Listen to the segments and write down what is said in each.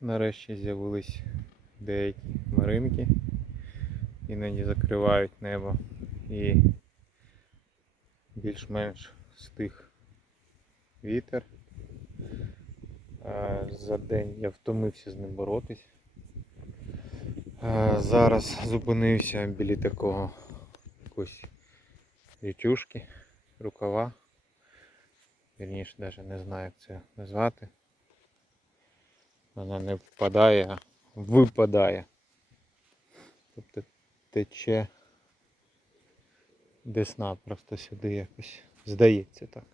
Нарешті з'явились деякі маринки. Іноді закривають небо і більш-менш стих вітер. За день я втомився з ним боротись. Зараз зупинився біля такого якоїсь річушки, рукава. Вірніше навіть не знаю, як це назвати. Вона не впадає, а випадає. Тобто тече десна просто сюди якось. Здається так.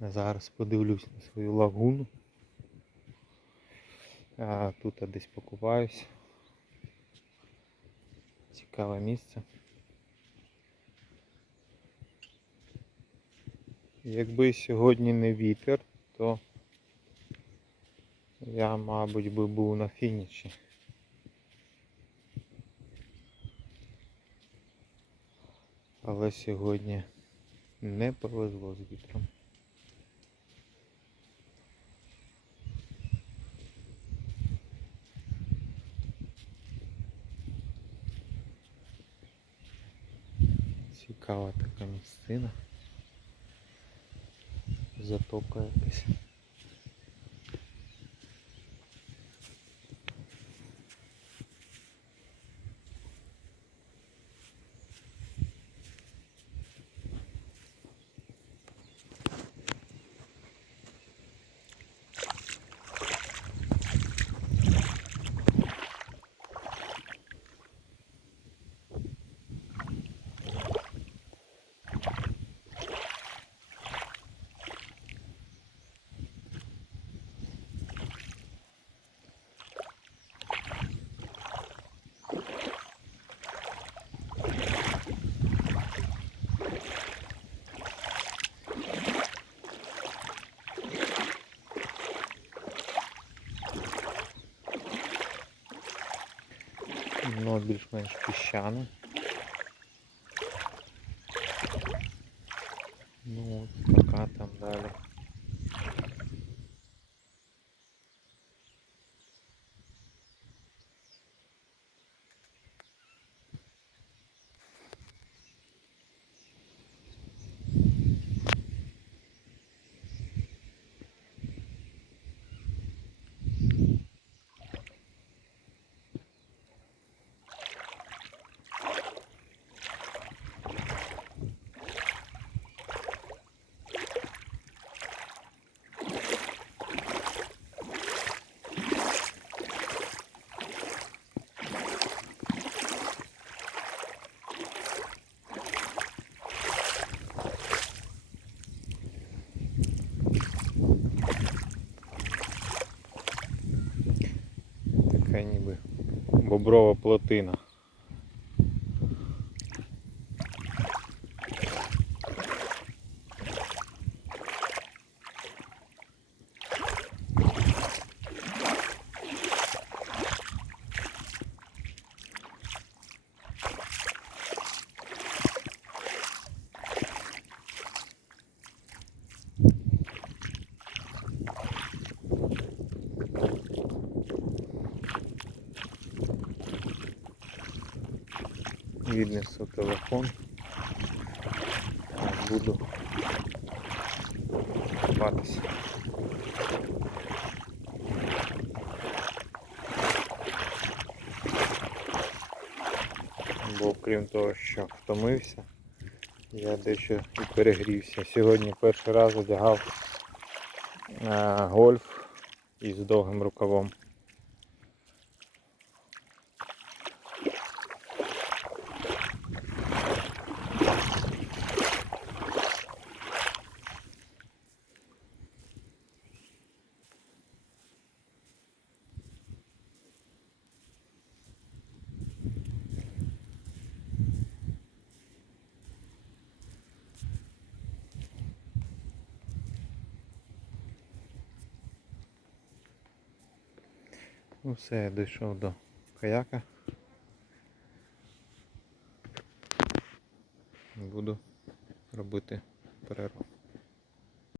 Зараз подивлюсь на свою лагуну. А тут я десь покупаюсь. Цікаве місце. Якби сьогодні не вітер, то я, мабуть, би був на фініші. Але сьогодні не повезло з вітром. Цікава така місцина. Затока якась. Дно більш-менш піщане. Ну, от така там далі. Така ніби боброва плотина. Віднесу телефон. Буду купатися. Бо крім того, що втомився, я дещо і перегрівся. Сьогодні перший раз одягав е, гольф із довгим рукавом. Ну все, я дійшов до каяка. Буду робити перерву.